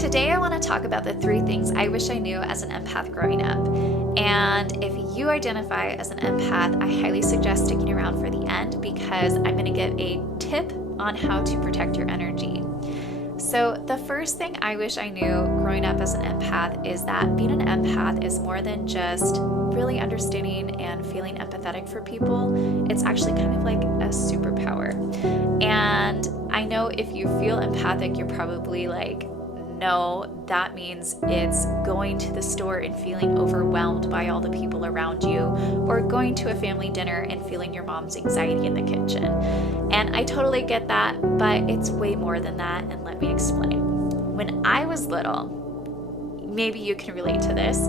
Today I want to talk about the 3 things I wish I knew as an empath growing up. And if you identify as an empath, I highly suggest sticking around for the end because I'm going to give a tip on how to protect your energy. So the first thing I wish I knew growing up as an empath is that being an empath is more than just really understanding and feeling empathetic for people. It's actually kind of like a superpower. And I know if you feel empathic, you're probably like, no, that means it's going to the store and feeling overwhelmed by all the people around you, or going to a family dinner and feeling your mom's anxiety in the kitchen. And I totally get that, but it's way more than that, and let me explain. When I was little, maybe you can relate to this,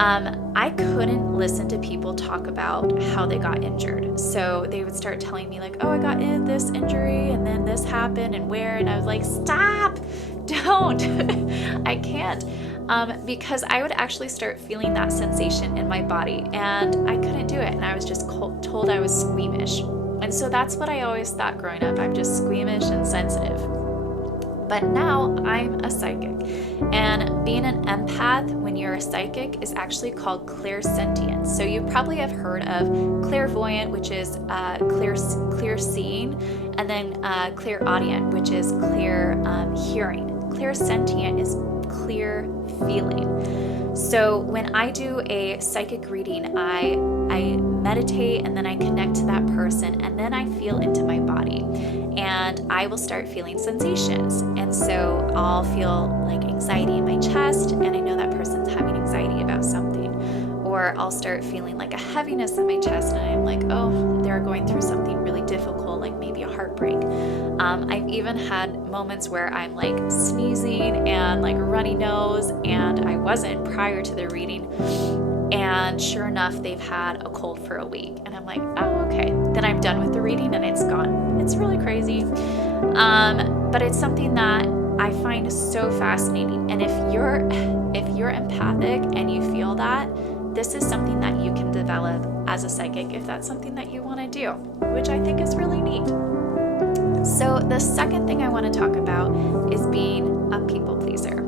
I couldn't listen to people talk about how they got injured. So they would start telling me like, oh, I got this injury and then this happened and where, and I was like, stop, don't, I can't. Because I would actually start feeling that sensation in my body and I couldn't do it. And I was just told I was squeamish. And so that's what I always thought growing up. I'm just squeamish and sensitive. But now I'm a psychic, and being an empath when you're a psychic is actually called clairsentient. So you probably have heard of clairvoyant, which is clear seeing, and then clairaudient, which is clear hearing. Clairsentient is clear feeling. So when I do a psychic reading, I meditate and then I connect to that person and then I feel into my body and I will start feeling sensations. And so I'll feel like anxiety in my chest and I know that person's having anxiety about something. Or I'll start feeling like a heaviness in my chest and I'm like, oh, they're going through something really difficult, like maybe a heartbreak. I've even had moments where I'm like sneezing and like a runny nose, and I wasn't prior to the reading. And sure enough, they've had a cold for a week. And I'm like, oh, okay. Then I'm done with the reading and it's gone. It's really crazy. But it's something that I find so fascinating. And if you're empathic and you feel that, this is something that you can develop as a psychic if that's something that you want to do, which I think is really neat. So the second thing I want to talk about is being a people pleaser.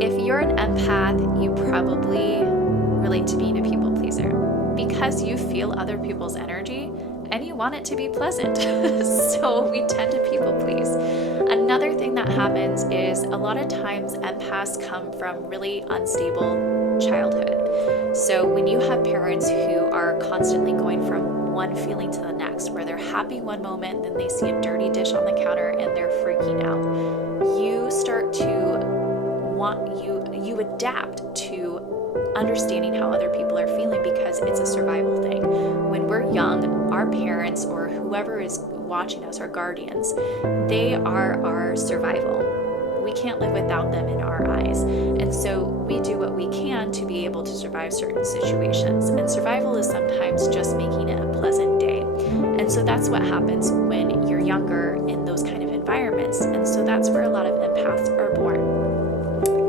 If you're an empath, you probably relate to being a people pleaser because you feel other people's energy and you want it to be pleasant. So we tend to people please. Another thing that happens is a lot of times empaths come from really unstable childhood. So when you have parents who are constantly going from one feeling to the next, where they're happy one moment, then they see a dirty dish on the counter and they're freaking out, you start to you adapt to understanding how other people are feeling because it's a survival thing. When we're young, our parents or whoever is watching us, our guardians, they are our survival. We can't live without them in our eyes. And so we do what we can to be able to survive certain situations. And survival is sometimes just making it a pleasant day. And so that's what happens when you're younger in those kind of environments. And so that's where a lot of empaths are born.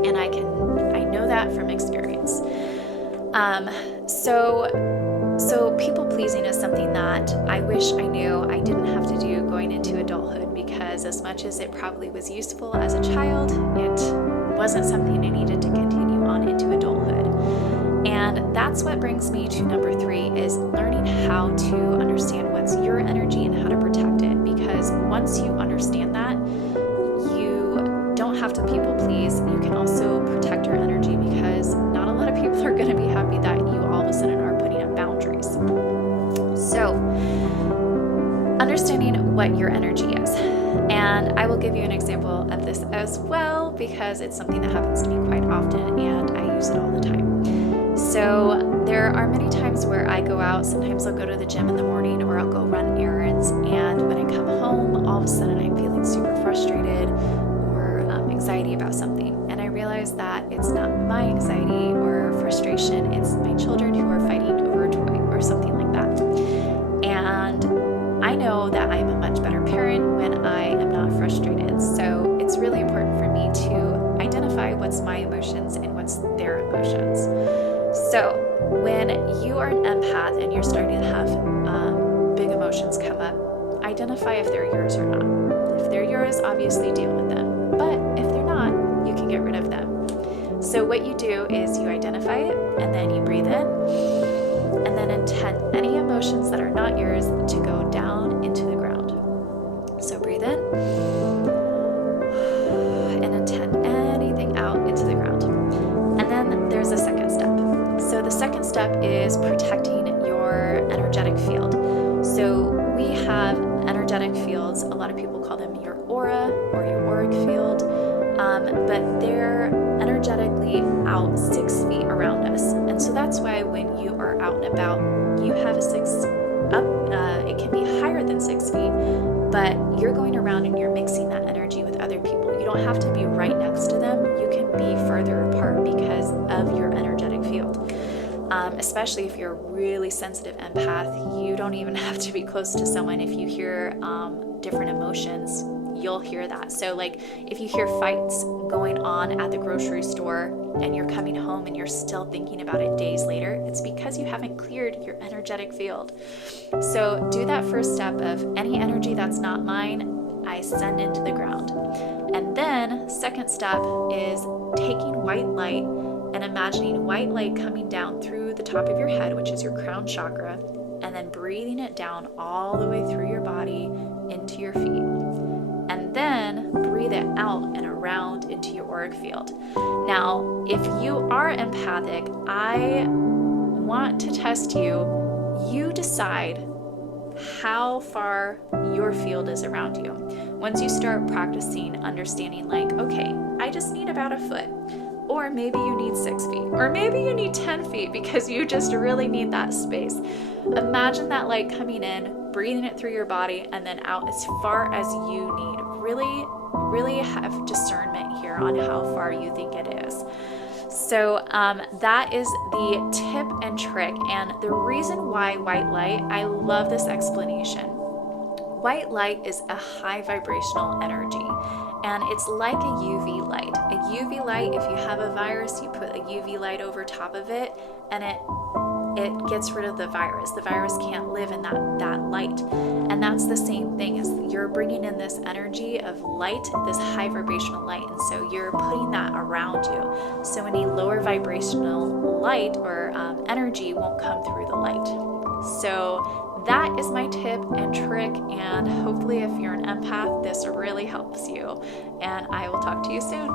And I know that from experience. So people pleasing is something that I wish I knew I didn't have to do going into adulthood, because as much as it probably was useful as a child, it wasn't something I needed to continue on into adulthood. And that's what brings me to number 3, is learning how to understand what's your energy and how to protect it. Because once you understand that, you don't have to people please. You can also protect your energy, because not a lot of people are going to be happy that you all of a sudden are putting up boundaries. So, understanding what your energy is. And I will give you an example of this as well, because it's something that happens to me quite often and I use it all the time. So there are many times where I go out. Sometimes I'll go to the gym in the morning or I'll go run errands. And when I come home, all of a sudden I'm feeling super frustrated or anxiety about something. And I realize that it's not my anxiety or frustration. It's my children who are fighting over a toy or something like that. And I know that I'm a much better parent when I am not frustrated. So it's really important for me to identify what's my emotions and what's their emotions. So when you are an empath and you're starting to have big emotions come up, identify if they're yours or not. If they're yours, obviously deal with them. But if they're not, you can get rid So what you do is you identify it, and then you breathe in, and then intend any emotions that are not yours to go down into the ground. So breathe in and intend anything out into the ground. And then there's a second step. So the second step is protecting your energetic field. So we have energetic fields. A lot of people call them your aura or your auric field, but they're energetically out 6 feet around us. And so that's why when you are out and about, you have a 6 up. It can be higher than 6 feet, but you're going around and you're mixing that energy with other people. You don't have to be right next to them. You can be further apart because of your energetic field. Especially if you're a really sensitive empath, you don't even have to be close to someone. If you hear different emotions, you'll hear that. So like if you hear fights going on at the grocery store and you're coming home and you're still thinking about it days later, it's because you haven't cleared your energetic field. So do that first step of any energy that's not mine, I send into the ground. And then second step is taking white light and imagining white light coming down through the top of your head, which is your crown chakra, and then breathing it down all the way through your body into your feet. And then breathe it out and around into your auric field. Now, if you are empathic, I want to test you. You decide how far your field is around you. Once you start practicing understanding, like, okay, I just need about a foot. Or maybe you need 6 feet, or maybe you need 10 feet because you just really need that space. Imagine that light coming in, breathing it through your body, and then out as far as you need. Really have discernment here on how far you think it is. So that is the tip and trick. And the reason why white light, I love this explanation. White light is a high vibrational energy, and it's like a UV light. A UV light, if you have a virus, you put a UV light over top of it, and it gets rid of the virus. The virus can't live in that light. And that's the same thing, is you're bringing in this energy of light, this high vibrational light, and so you're putting that around you. So any lower vibrational light or energy won't come through the light. So that is my tip and trick, and hopefully if you're an empath, this really helps you. And I will talk to you soon.